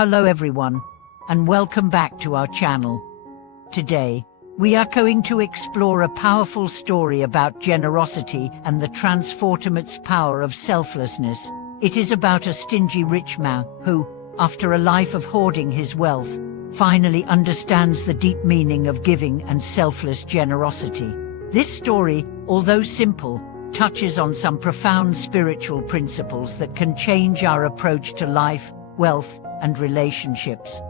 Hello everyone, and welcome back to our channel. Today, we are going to explore a powerful story about generosity and the transformative power of selflessness. It is about a stingy rich man who, after a life of hoarding his wealth, finally understands the deep meaning of giving and selfless generosity. This story, although simple, touches on some profound spiritual principles that can change our approach to life, wealth, and relationships.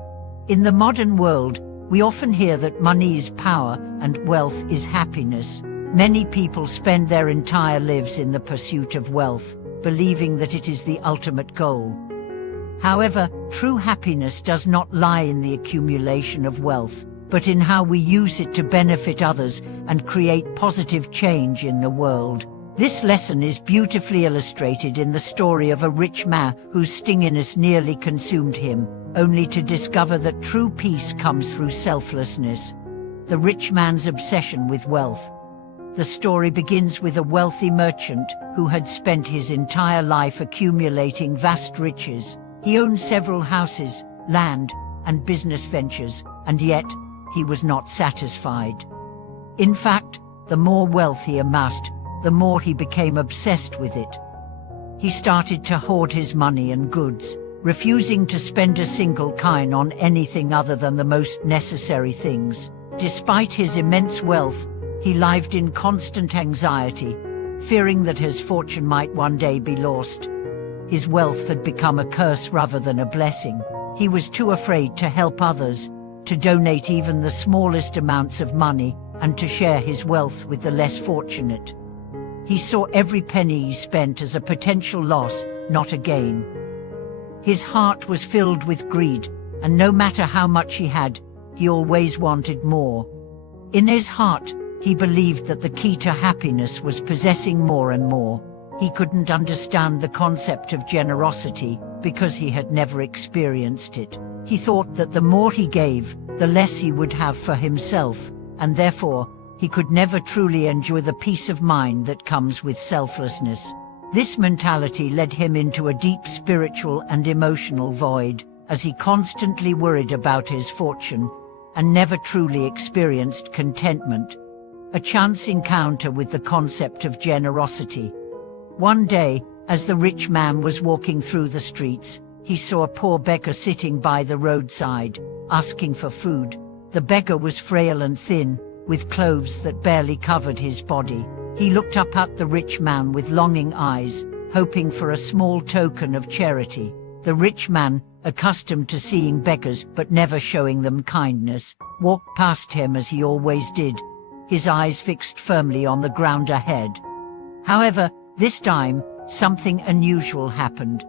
In the modern world, we often hear that money is power and wealth is happiness. Many people spend their entire lives in the pursuit of wealth, believing that it is the ultimate goal. However, true happiness does not lie in the accumulation of wealth, but in how we use it to benefit others and create positive change in the world. This lesson is beautifully illustrated in the story of a rich man whose stinginess nearly consumed him, only to discover that true peace comes through selflessness. The rich man's obsession with wealth. The story begins with a wealthy merchant who had spent his entire life accumulating vast riches. He owned several houses, land, and business ventures, and yet, he was not satisfied. In fact, the more wealth he amassed, the more he became obsessed with it. He started to hoard his money and goods, refusing to spend a single coin on anything other than the most necessary things. Despite his immense wealth, he lived in constant anxiety, fearing that his fortune might one day be lost. His wealth had become a curse rather than a blessing. He was too afraid to help others, to donate even the smallest amounts of money, and to share his wealth with the less fortunate. He saw every penny he spent as a potential loss, not a gain. His heart was filled with greed, and no matter how much he had, he always wanted more. In his heart, he believed that the key to happiness was possessing more and more. He couldn't understand the concept of generosity because he had never experienced it. He thought that the more he gave, the less he would have for himself, and therefore, he could never truly enjoy the peace of mind that comes with selflessness. This mentality led him into a deep spiritual and emotional void, as he constantly worried about his fortune, and never truly experienced contentment. A chance encounter with the concept of generosity. One day, as the rich man was walking through the streets, he saw a poor beggar sitting by the roadside, asking for food. The beggar was frail and thin, with clothes that barely covered his body. He looked up at the rich man with longing eyes, hoping for a small token of charity. The rich man, accustomed to seeing beggars but never showing them kindness, walked past him as he always did, his eyes fixed firmly on the ground ahead. However, this time, something unusual happened.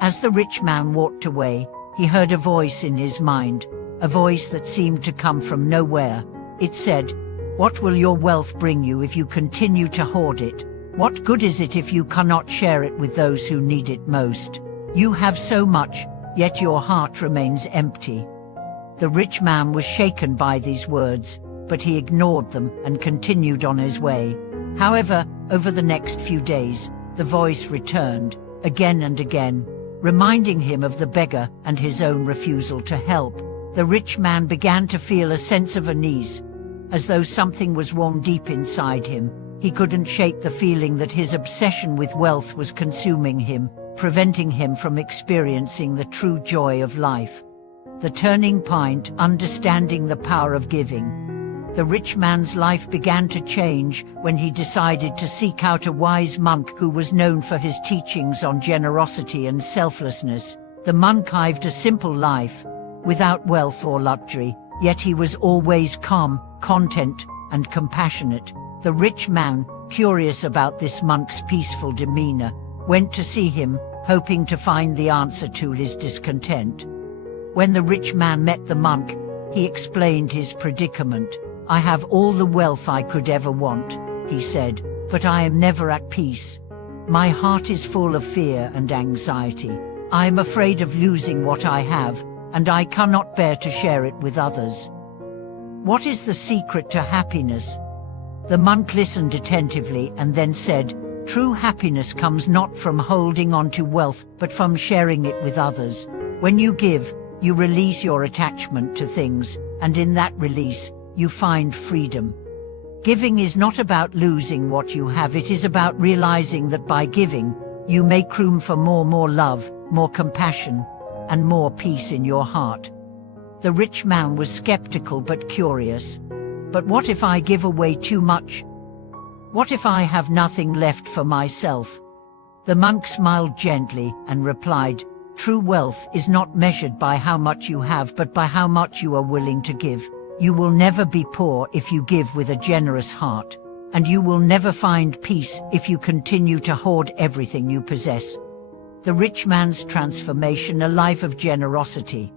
As the rich man walked away, he heard a voice in his mind, a voice that seemed to come from nowhere. It said, "What will your wealth bring you if you continue to hoard it? What good is it if you cannot share it with those who need it most? You have so much, yet your heart remains empty." The rich man was shaken by these words, but he ignored them and continued on his way. However, over the next few days, the voice returned, again and again, reminding him of the beggar and his own refusal to help. The rich man began to feel a sense of unease, as though something was wrong deep inside him. He couldn't shake the feeling that his obsession with wealth was consuming him, preventing him from experiencing the true joy of life. The turning point, understanding the power of giving. The rich man's life began to change when he decided to seek out a wise monk who was known for his teachings on generosity and selflessness. The monk lived a simple life, without wealth or luxury, yet he was always calm, content, and compassionate. The rich man, curious about this monk's peaceful demeanor, went to see him, hoping to find the answer to his discontent. When the rich man met the monk, he explained his predicament. "I have all the wealth I could ever want," he said, "but I am never at peace. My heart is full of fear and anxiety. I am afraid of losing what I have, and I cannot bear to share it with others." What is the secret to happiness? The monk listened attentively and then said, "True happiness comes not from holding on to wealth, but from sharing it with others. When you give, you release your attachment to things, and in that release, you find freedom. Giving is not about losing what you have, it is about realizing that by giving, you make room for more love, more compassion, and more peace in your heart. The rich man was skeptical but curious. But what if I give away too much? What if I have nothing left for myself? The monk smiled gently and replied, "True wealth is not measured by how much you have, but by how much you are willing to give. You will never be poor if you give with a generous heart, and you will never find peace if you continue to hoard everything you possess." The rich man's transformation, a life of generosity.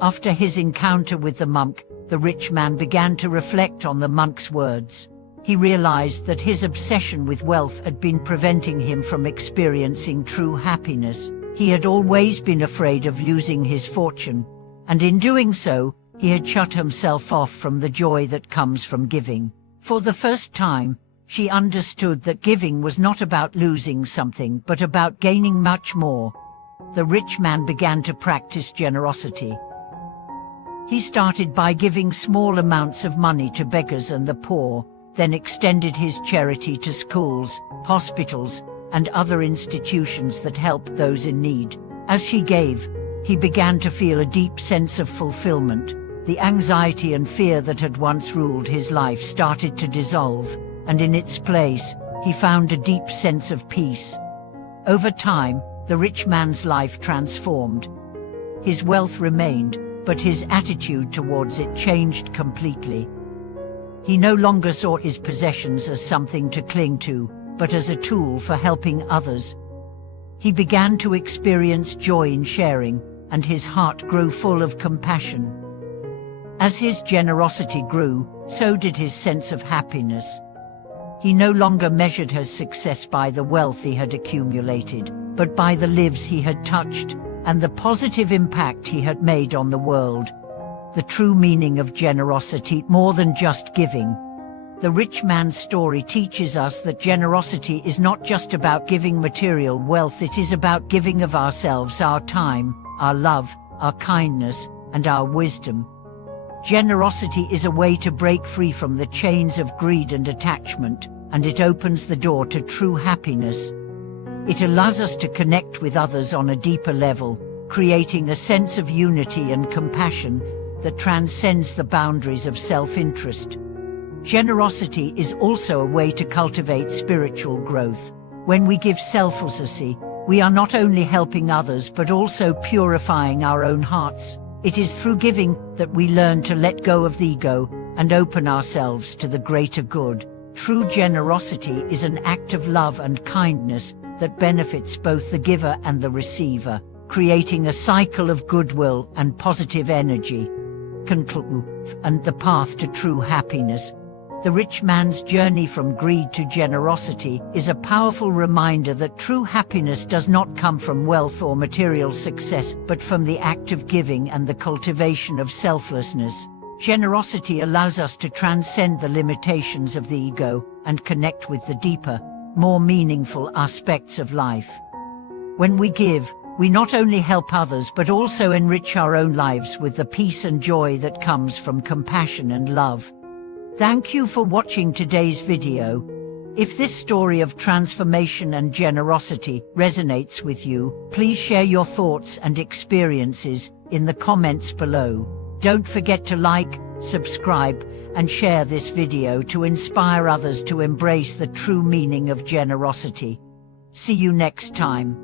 After his encounter with the monk, the rich man began to reflect on the monk's words. He realized that his obsession with wealth had been preventing him from experiencing true happiness. He had always been afraid of losing his fortune, and in doing so, he had shut himself off from the joy that comes from giving. For the first time, she understood that giving was not about losing something, but about gaining much more. The rich man began to practice generosity. He started by giving small amounts of money to beggars and the poor, then extended his charity to schools, hospitals, and other institutions that helped those in need. As he gave, he began to feel a deep sense of fulfillment. The anxiety and fear that had once ruled his life started to dissolve, and in its place, he found a deep sense of peace. Over time, the rich man's life transformed. His wealth remained, but his attitude towards it changed completely. He no longer saw his possessions as something to cling to, but as a tool for helping others. He began to experience joy in sharing, and his heart grew full of compassion. As his generosity grew, so did his sense of happiness. He no longer measured his success by the wealth he had accumulated, but by the lives he had touched, and the positive impact he had made on the world. The true meaning of generosity, more than just giving. The rich man's story teaches us that generosity is not just about giving material wealth, it is about giving of ourselves, our time, our love, our kindness, and our wisdom. Generosity is a way to break free from the chains of greed and attachment, and it opens the door to true happiness. It allows us to connect with others on a deeper level, creating a sense of unity and compassion that transcends the boundaries of self-interest. Generosity is also a way to cultivate spiritual growth. When we give selflessly, we are not only helping others but also purifying our own hearts. It is through giving that we learn to let go of the ego and open ourselves to the greater good. True generosity is an act of love and kindness that benefits both the giver and the receiver, creating a cycle of goodwill and positive energy. And the path to true happiness. The rich man's journey from greed to generosity is a powerful reminder that true happiness does not come from wealth or material success, but from the act of giving and the cultivation of selflessness. Generosity allows us to transcend the limitations of the ego and connect with the deeper, more meaningful aspects of life. When we give, we not only help others but also enrich our own lives with the peace and joy that comes from compassion and love. Thank you for watching today's video. If this story of transformation and generosity resonates with you, please share your thoughts and experiences in the comments below. Don't forget to like, subscribe, and share this video to inspire others to embrace the true meaning of generosity. See you next time.